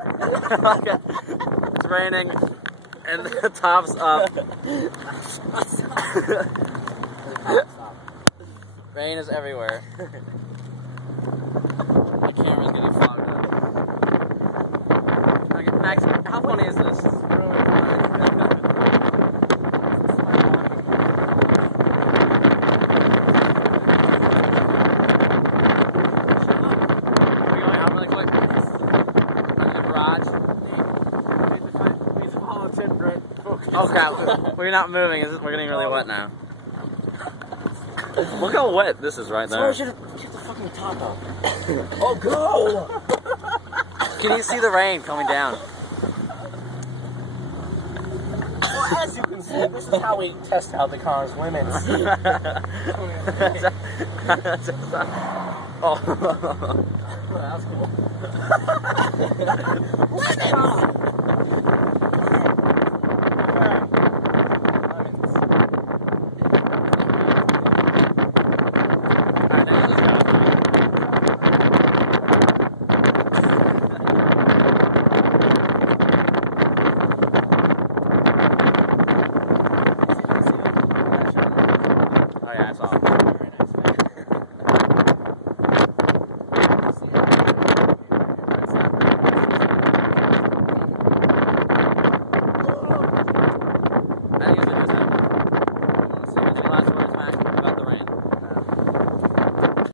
Okay. It's raining and the top's up. Rain is everywhere. My camera's getting fogged up. Okay, Max, how funny is this? Okay, we're not moving. We're getting really wet now. Look how wet this is right there. Get the fucking top up. Oh, go! Can you see the rain coming down? Well, as you can see, this is how we test out the cars women. Oh. That's cool.